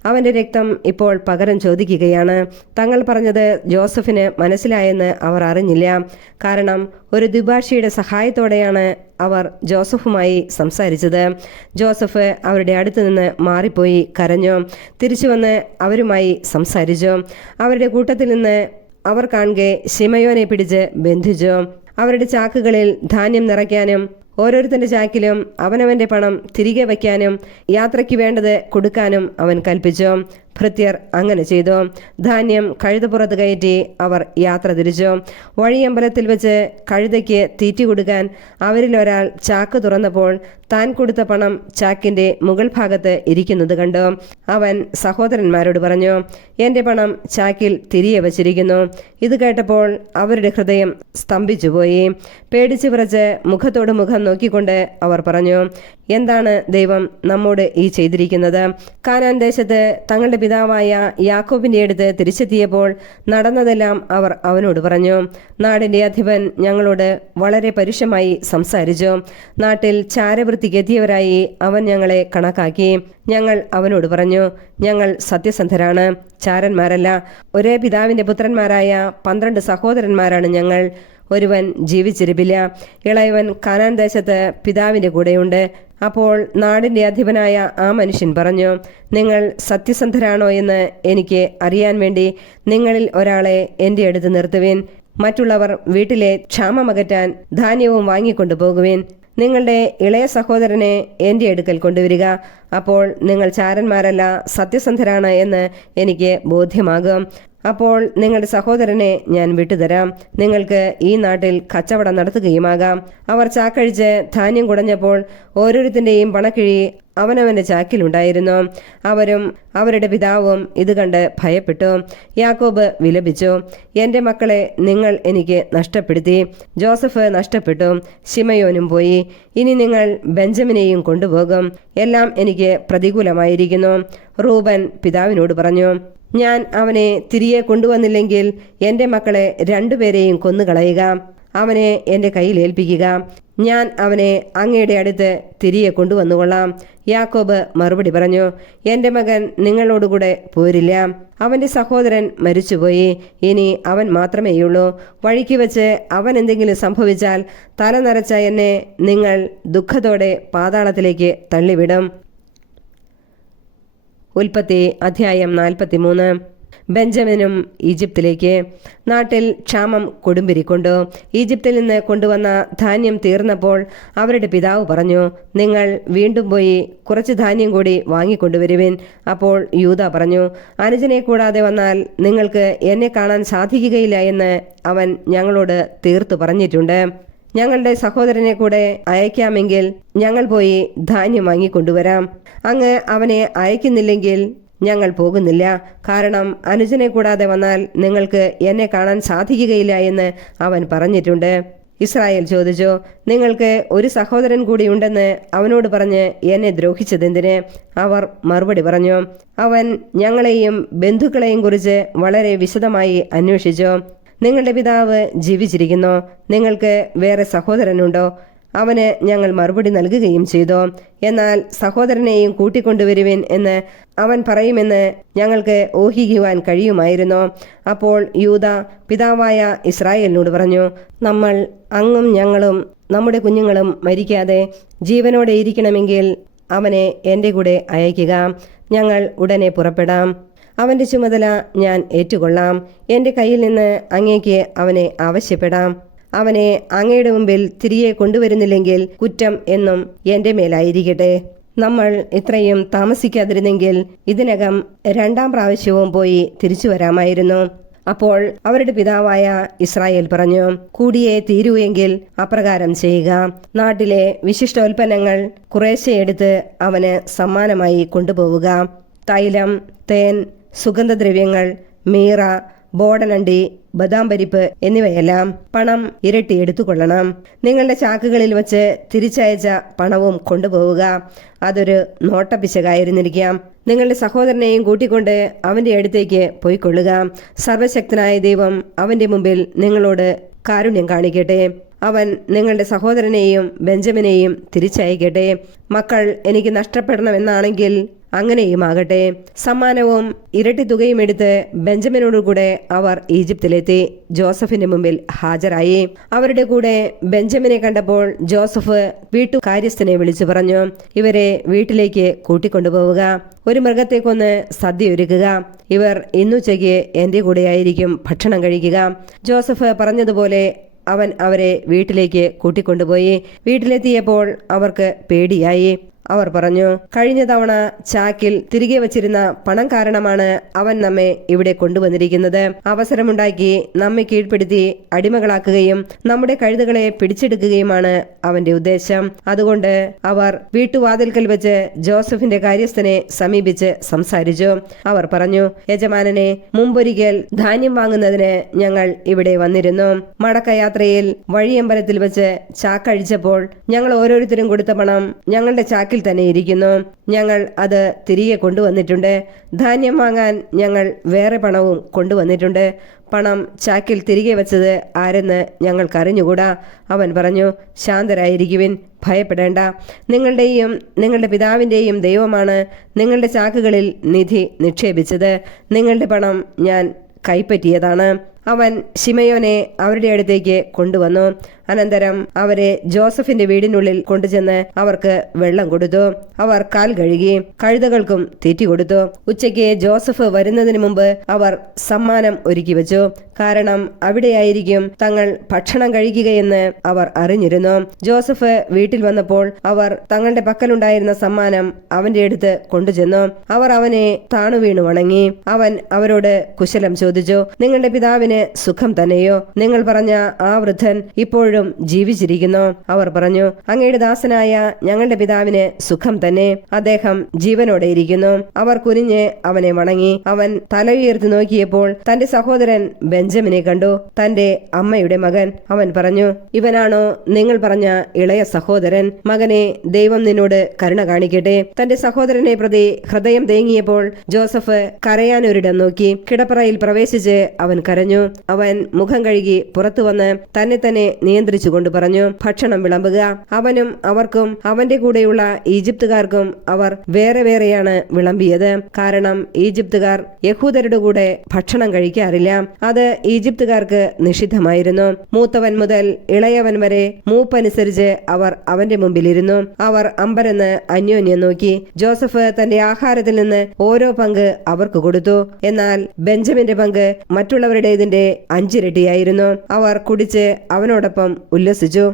അവൻ്റെ രക്തം ഇപ്പോൾ പകരം ചോദിക്കുകയാണ്. തങ്ങൾ പറഞ്ഞത് ജോസഫിന് മനസ്സിലായെന്ന് അവർ അറിഞ്ഞില്ല. കാരണം ഒരു ദ്വിഭാഷിയുടെ സഹായത്തോടെയാണ് അവർ ജോസഫുമായി സംസാരിച്ചത്. ജോസഫ് അവരുടെ അടുത്ത് നിന്ന് മാറിപ്പോയി കരഞ്ഞു. തിരിച്ചു വന്ന് അവരുമായി സംസാരിച്ചു. അവരുടെ കൂട്ടത്തിൽ നിന്ന് അവർ കാണുകെ ശിമയോനെ പിടിച്ച് ബന്ധിച്ചു. അവരുടെ ചാക്കുകളിൽ ധാന്യം നിറയ്ക്കാനും ഓരോരുത്തന്റെ ചാക്കിലും അവനവന്റെ പണം തിരികെ വയ്ക്കാനും യാത്രയ്ക്ക് വേണ്ടത് കൊടുക്കാനും അവൻ കൽപ്പിച്ചു. ഭൃത്യർ അങ്ങനെ ചെയ്തു. ധാന്യം കഴുതപ്പുറത്ത് കയറ്റി അവർ യാത്ര തിരിച്ചു. വഴിയമ്പലത്തിൽ വെച്ച് കഴുതയ്ക്ക് തീറ്റി കൊടുക്കാൻ അവരിൽ ഒരാൾ ചാക്ക് തുറന്നപ്പോൾ താൻ കൊടുത്ത പണം ചാക്കിന്റെ മുകൾ ഭാഗത്ത് ഇരിക്കുന്നത് കണ്ടു. അവൻ സഹോദരന്മാരോട് പറഞ്ഞു, എന്റെ പണം ചാക്കിൽ തിരികെ വച്ചിരിക്കുന്നു. ഇത് കേട്ടപ്പോൾ അവരുടെ ഹൃദയം സ്തംഭിച്ചുപോയി. പേടിച്ചു വിറച്ച് മുഖത്തോട് മുഖം നോക്കിക്കൊണ്ട് അവർ പറഞ്ഞു, എന്താണ് ദൈവം നമ്മോട് ഈ ചെയ്തിരിക്കുന്നത്? കാനാൻ ദേശത്ത് തങ്ങളുടെ പിതാവായ യാക്കോബിന്റെ അടുത്ത് തിരിച്ചെത്തിയപ്പോൾ നടന്നതെല്ലാം അവർ അവനോട് പറഞ്ഞു. നാടിന്റെ അധിപൻ ഞങ്ങളോട് വളരെ പരുഷമായി സംസാരിച്ചു. നാട്ടിൽ ചാരവൃത്തിക്ക് എത്തിയവരായി അവൻ ഞങ്ങളെ കണക്കാക്കി. ഞങ്ങൾ അവനോട് പറഞ്ഞു, ഞങ്ങൾ സത്യസന്ധരാണ്, ചാരന്മാരല്ല. ഒരേ പിതാവിന്റെ പുത്രന്മാരായ 12 സഹോദരന്മാരാണ് ഞങ്ങൾ. ഒരുവൻ ജീവിച്ചിരിപ്പില്ല. ഇളയവൻ കാനാൻ ദേശത്ത് പിതാവിന്റെ കൂടെയുണ്ട്. അപ്പോൾ നാടിന്റെ അധിപനായ ആ മനുഷ്യൻ പറഞ്ഞു, നിങ്ങൾ സത്യസന്ധരാണോ എന്ന് എനിക്ക് അറിയാൻ വേണ്ടി നിങ്ങളിൽ ഒരാളെ എൻ്റെ അടുത്ത് നിർത്തുവിൻ. മറ്റുള്ളവർ വീട്ടിലെ ക്ഷാമമകറ്റാൻ ധാന്യവും വാങ്ങിക്കൊണ്ടു പോകുവിൻ. നിങ്ങളുടെ ഇളയ സഹോദരനെ എൻ്റെ അടുക്കൽ കൊണ്ടുവരിക. അപ്പോൾ നിങ്ങൾ ചാരന്മാരല്ല, സത്യസന്ധരാണ് എന്ന് എനിക്ക് ബോധ്യമാകും. അപ്പോൾ നിങ്ങളുടെ സഹോദരനെ ഞാൻ വിട്ടുതരാം. നിങ്ങൾക്ക് ഈ നാട്ടിൽ കച്ചവടം നടത്തുകയുമാകാം. അവർ ചാക്കഴിച്ച് ധാന്യം കുടഞ്ഞപ്പോൾ ഓരോരുത്തൻ്റെയും പണക്കിഴി അവനവന്റെ ചാക്കിലുണ്ടായിരുന്നു. അവരും അവരുടെ പിതാവും ഇത് കണ്ട് ഭയപ്പെട്ടു. യാക്കോബ് വിലപിച്ചു, എൻ്റെ മക്കളെ നിങ്ങൾ എനിക്ക് നഷ്ടപ്പെടുത്തി. ജോസഫ് നഷ്ടപ്പെട്ടു, ശിമയോനും പോയി. ഇനി നിങ്ങൾ ബെഞ്ചമിനെയും കൊണ്ടുപോകും. എല്ലാം എനിക്ക് പ്രതികൂലമായിരിക്കുന്നു. റൂബൻ പിതാവിനോട് പറഞ്ഞു, ഞാൻ അവനെ തിരികെ കൊണ്ടുവന്നില്ലെങ്കിൽ എൻ്റെ മക്കളെ 2 പേരെയും കൊന്നുകളയുക. അവനെ എൻ്റെ കയ്യിൽ ഏൽപ്പിക്കുക. ഞാൻ അവനെ അങ്ങയുടെ അടുത്ത് തിരികെ കൊണ്ടുവന്നുകൊള്ളാം. യാക്കോബ് മറുപടി പറഞ്ഞു, എൻ്റെ മകൻ നിങ്ങളോടുകൂടെ പോരില്ല. അവൻ്റെ സഹോദരൻ മരിച്ചുപോയി. ഇനി അവൻ മാത്രമേയുള്ളൂ. വഴിക്ക് വെച്ച് അവൻ എന്തെങ്കിലും സംഭവിച്ചാൽ തല നരച്ച എന്നെ നിങ്ങൾ ദുഃഖത്തോടെ പാതാളത്തിലേക്ക് തള്ളിവിടും. ഉൽപ്പത്തി അധ്യായം 43. ബെഞ്ചമിനും ഈജിപ്തിലേക്ക്. നാട്ടിൽ ക്ഷാമം കൊടുമ്പിരിക്കൊണ്ടു. ഈജിപ്തിൽ നിന്ന് കൊണ്ടുവന്ന ധാന്യം തീർന്നപ്പോൾ അവരുടെ പിതാവ് പറഞ്ഞു, നിങ്ങൾ വീണ്ടും പോയി കുറച്ച് ധാന്യം കൂടി വാങ്ങിക്കൊണ്ടുവരുവിൻ. അപ്പോൾ യൂദാ പറഞ്ഞു, അനുജനെ കൂടാതെ വന്നാൽ നിങ്ങൾക്ക് എന്നെ കാണാൻ സാധിക്കുകയില്ല എന്ന് അവൻ ഞങ്ങളോട് തീർത്തു പറഞ്ഞിട്ടുണ്ട്. ഞങ്ങളുടെ സഹോദരനെ കൂടെ അയക്കാമെങ്കിൽ ഞങ്ങൾ പോയി ധാന്യം വാങ്ങിക്കൊണ്ടുവരാം. അങ്ങ് അവനെ അയക്കുന്നില്ലെങ്കിൽ ഞങ്ങൾ പോകുന്നില്ല. കാരണം അനുജനെ കൂടാതെ വന്നാൽ നിങ്ങൾക്ക് എന്നെ കാണാൻ സാധിക്കുകയില്ല എന്ന് അവൻ പറഞ്ഞിട്ടുണ്ട്. ഇസ്രായേൽ ചോദിച്ചു, നിങ്ങൾക്ക് ഒരു സഹോദരൻ കൂടി ഉണ്ടെന്ന് അവനോട് പറഞ്ഞ് എന്നെ ദ്രോഹിച്ചതെന്തിന്? അവർ മറുപടി പറഞ്ഞു, അവൻ ഞങ്ങളെയും ബന്ധുക്കളെയും കുറിച്ച് വളരെ വിശദമായി അന്വേഷിച്ചു. നിങ്ങളുടെ പിതാവ് ജീവിച്ചിരിക്കുന്നു. നിങ്ങൾക്ക് വേറെ സഹോദരനുണ്ടോ? അവന് ഞങ്ങൾ മറുപടി നൽകുകയും ചെയ്തു. എന്നാൽ സഹോദരനെയും കൂട്ടിക്കൊണ്ടുവരുവിൻ എന്ന് അവൻ പറയുമെന്ന് ഞങ്ങൾക്ക് ഊഹിക്കുവാൻ കഴിയുമായിരുന്നു. അപ്പോൾ യൂദാ പിതാവായ ഇസ്രായേലിനോട് പറഞ്ഞു, നമ്മൾ അങ്ങും ഞങ്ങളും നമ്മുടെ കുഞ്ഞുങ്ങളും മരിക്കാതെ ജീവനോടെ ഇരിക്കണമെങ്കിൽ അവനെ എൻ്റെ കൂടെ അയക്കുക. ഞങ്ങൾ ഉടനെ പുറപ്പെടാം. അവൻ്റെ ചുമതല ഞാൻ ഏറ്റുകൊള്ളാം. എൻ്റെ കയ്യിൽ നിന്ന് അങ്ങേക്ക് അവനെ ആവശ്യപ്പെടാം. അവനെ അങ്ങയുടെ മുമ്പിൽ തിരികെ കൊണ്ടുവരുന്നില്ലെങ്കിൽ കുറ്റം എന്നും എൻ്റെ മേലായിരിക്കട്ടെ. നമ്മൾ ഇത്രയും താമസിക്കാതിരുന്നെങ്കിൽ ഇതിനകം 2ാം പ്രാവശ്യവും പോയി തിരിച്ചു വരാമായിരുന്നു. അപ്പോൾ അവരുടെ പിതാവായ ഇസ്രായേൽ പറഞ്ഞു, കൂടിയേ തീരൂ എങ്കിൽ അപ്രകാരം ചെയ്യുക. നാട്ടിലെ വിശിഷ്ടോൽപ്പന്നങ്ങൾ കുറേശ്ശെ എടുത്ത് അവന് സമ്മാനമായി കൊണ്ടുപോവുക. തൈലം, തേൻ, സുഗന്ധദ്രവ്യങ്ങൾ, മീറ, ബോടനണ്ടി, ബദാം പരിപ്പ് എന്നിവയെല്ലാം. പണം ഇരട്ടി എടുത്തുകൊള്ളണം. നിങ്ങളുടെ ചാക്കുകളിൽ വച്ച് തിരിച്ചയച്ച പണവും കൊണ്ടുപോവുക. അതൊരു നോട്ടപ്പിശകായിരുന്നിരിക്കാം. നിങ്ങളുടെ സഹോദരനെയും കൂട്ടിക്കൊണ്ട് അവൻ്റെ അടുത്തേക്ക് പോയിക്കൊള്ളുക. സർവശക്തനായ ദൈവം അവൻ്റെ മുമ്പിൽ നിങ്ങളോട് കാരുണ്യം കാണിക്കട്ടെ. അവൻ നിങ്ങളുടെ സഹോദരനെയും ബെഞ്ചമിനെയും തിരിച്ചയക്കട്ടെ. മക്കൾ എനിക്ക് നഷ്ടപ്പെടണമെന്നാണെങ്കിൽ അങ്ങനെയുമാകട്ടെ. സമ്മാനവും ഇരട്ടി തുകയും എടുത്ത് ബെഞ്ചമിനോടുകൂടെ അവർ ഈജിപ്തിലെത്തി ജോസഫിന്റെ മുമ്പിൽ ഹാജരായി. അവരുടെ കൂടെ ബെഞ്ചമിനെ കണ്ടപ്പോൾ ജോസഫ് വീട്ടുകാര്യസ്ഥനെ വിളിച്ചു പറഞ്ഞു, ഇവരെ വീട്ടിലേക്ക് കൂട്ടിക്കൊണ്ടുപോവുക. ഒരു മൃഗത്തെ കൊന്ന് സദ്യ ഒരുക്കുക. ഇവർ ഇന്നുച്ചയ്ക്ക് എൻ്റെ കൂടെയായിരിക്കും ഭക്ഷണം കഴിക്കുക. ജോസഫ് പറഞ്ഞതുപോലെ അവൻ അവരെ വീട്ടിലേക്ക് കൂട്ടിക്കൊണ്ടുപോയി. വീട്ടിലെത്തിയപ്പോൾ അവർക്ക് പേടിയായി. അവർ പറഞ്ഞു, കഴിഞ്ഞ തവണ ചാക്കിൽ തിരികെ വച്ചിരുന്ന പണം കാരണമാണ് അവൻ നമ്മെ ഇവിടെ കൊണ്ടുവന്നിരിക്കുന്നത്. അവസരമുണ്ടാക്കി നമ്മെ കീഴ്പ്പെടുത്തി അടിമകളാക്കുകയും നമ്മുടെ കഴുതുകളെ പിടിച്ചെടുക്കുകയുമാണ് അവന്റെ ഉദ്ദേശം. അതുകൊണ്ട് അവർ വീട്ടുവാതിൽക്കൽ വെച്ച് ജോസഫിന്റെ കാര്യസ്ഥനെ സമീപിച്ച് സംസാരിച്ചു. അവർ പറഞ്ഞു, യജമാനനെ, മുമ്പൊരിക്കൽ ധാന്യം വാങ്ങുന്നതിന് ഞങ്ങൾ ഇവിടെ വന്നിരുന്നു. മടക്കയാത്രയിൽ വഴിയമ്പലത്തിൽ വെച്ച് ചാക്കഴിച്ചപ്പോൾ ഞങ്ങൾ ഓരോരുത്തരും കൊടുത്ത പണം ഞങ്ങളുടെ ചാക്കിൽ തന്നെ ഇരിക്കുന്നു. ഞങ്ങൾ അത് തിരികെ കൊണ്ടുവന്നിട്ടുണ്ട്. ധാന്യം വാങ്ങാൻ ഞങ്ങൾ വേറെ പണവും കൊണ്ടുവന്നിട്ടുണ്ട്. പണം ചാക്കിൽ തിരികെ വെച്ചത് ആരെന്ന് ഞങ്ങൾക്കറിഞ്ഞുകൂടാ. അവൻ പറഞ്ഞു, ശാന്തരായിരിക്കുവിൻ, ഭയപ്പെടേണ്ട. നിങ്ങളുടെയും നിങ്ങളുടെ പിതാവിൻ്റെയും ദൈവമാണ് നിങ്ങളുടെ ചാക്കുകളിൽ നിധി നിക്ഷേപിച്ചത്. നിങ്ങളുടെ പണം ഞാൻ കൈപ്പറ്റിയതാണ്. അവൻ ശിമയോനെ അവരുടെ അടുത്തേക്ക് കൊണ്ടുവന്നു. അനന്തരം അവരെ ജോസഫിന്റെ വീടിനുള്ളിൽ കൊണ്ടുചെന്ന് അവർക്ക് വെള്ളം കൊടുത്തു. അവർ കാൽ കഴുകി, കഴുതകൾക്കും തീറ്റി കൊടുത്തു. ഉച്ചയ്ക്ക് ജോസഫ് വരുന്നതിന് മുമ്പ് അവർ സമ്മാനം ഒരുക്കി വെച്ചു. കാരണം അവിടെയായിരിക്കും തങ്ങൾ ഭക്ഷണം കഴിക്കുകയെന്ന് അവർ അറിഞ്ഞിരുന്നു. ജോസഫ് വീട്ടിൽ വന്നപ്പോൾ അവർ തങ്ങളുടെ പക്കലുണ്ടായിരുന്ന സമ്മാനം അവന്റെ അടുത്ത് കൊണ്ടുചെന്നു. അവർ അവനെ താണുവീണു വണങ്ങി. അവൻ അവരോട് കുശലം ചോദിച്ചു, നിങ്ങളുടെ പിതാവിന് സുഖം തന്നെയോ? നിങ്ങൾ പറഞ്ഞ ആ വൃദ്ധൻ ഇപ്പോഴും ജീവിച്ചിരിക്കുന്നു. അവർ പറഞ്ഞു, അങ്ങയുടെ ദാസനായ ഞങ്ങളുടെ പിതാവിന് സുഖം തന്നെ, അദ്ദേഹം ജീവനോടെ ഇരിക്കുന്നു. അവർ കുനിഞ്ഞ് അവനെ വണങ്ങി. അവൻ തല ഉയർത്തി നോക്കിയപ്പോൾ തന്റെ സഹോദരൻ ബെഞ്ചമിനെ കണ്ടു, തന്റെ അമ്മയുടെ മകൻ. അവൻ പറഞ്ഞു, ഇവനാണോ നിങ്ങൾ പറഞ്ഞ ഇളയ സഹോദരൻ? മകനെ, ദൈവം നിന്നോട് കരുണ കാണിക്കട്ടെ. തന്റെ സഹോദരനെ പ്രതി ഹൃദയം തേങ്ങിയപ്പോൾ ജോസഫ് കരയാനൊരിടം നോക്കി. കിടപ്പറയിൽ പ്രവേശിച്ച് അവൻ കരഞ്ഞു. അവൻ മുഖം കഴുകി പുറത്തു വന്ന് തന്നെ തന്നെ നിയന്ത്രിച്ചുകൊണ്ട് പറഞ്ഞു, ഭക്ഷണം വിളമ്പുക. അവനും അവർക്കും അവന്റെ കൂടെയുള്ള ഈജിപ്തുകാർക്കും അവർ വേറെ വേറെയാണ് വിളമ്പിയത്. കാരണം ഈജിപ്തുകാർ യഹൂദരുടെ കൂടെ ഭക്ഷണം കഴിക്കാറില്ല. അത് ഈജിപ്തുകാർക്ക് നിഷിദ്ധമായിരുന്നു. മൂത്തവൻ മുതൽ ഇളയവൻ വരെ മൂപ്പനുസരിച്ച് അവർ അവന്റെ മുമ്പിലിരുന്നു. അവർ അമ്പരന്ന് അന്യോന്യം നോക്കി. ജോസഫ് തന്റെ ആഹാരത്തിൽ നിന്ന് ഓരോ പങ്ക് അവർക്ക് കൊടുത്തു. എന്നാൽ ബെഞ്ചമിന്റെ പങ്ക് മറ്റുള്ളവരുടേതിന്റെ 5 ഇരട്ടിയായിരുന്നു. അവർ കുടിച്ച് അവനോടൊപ്പം ഉല്ലസിച്ചു.